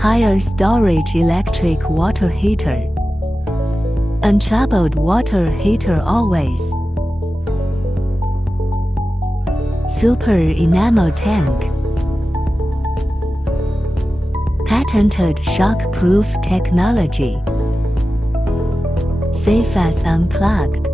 Higher storage electric water heater. Untroubled water heater always. Super enamel tank. Patented shock-proof technology. Safe as unplugged.